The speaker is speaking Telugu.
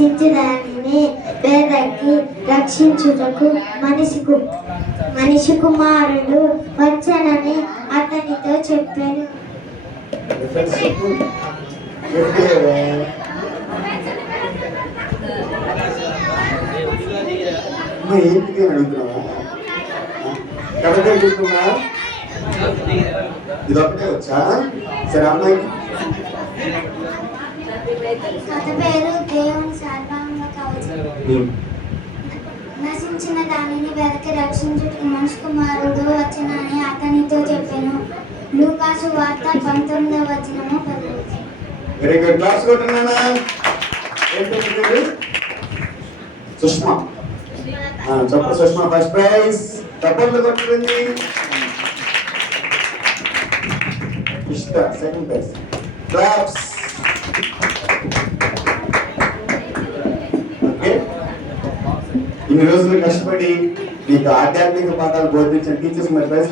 నశించి దానిని వేదకి రక్షించుటకు మనిషికు మనిషి కుమారుడు వచ్చనని అతనితో చెప్పాను. అడుగుతున్నావా? వచ్చా? సరే అమ్మాయికి. కథ పేరు ఉమ్. నశించిన దానిని వెదకి రక్షించుటకు మనిషి కుమారుడు వచ్చనని అతనితో చెప్పాను. లూకాసు వార్త పంతొమ్మిదవ వచనము వెరీ గుడ్ క్లాస్ కొట్టున్నానా సుష్మా. చెప్పు సుష్మా ఫస్ట్ ప్రైజ్ తప్పట్లు కొట్టింది ఇష్ట సెకండ్ ప్రైజ్ క్లాప్స్ ఇన్ని రోజులు కష్టపడి నీకు ఆధ్యాత్మిక పాఠాలు బోధించిన టీచర్స్ మరి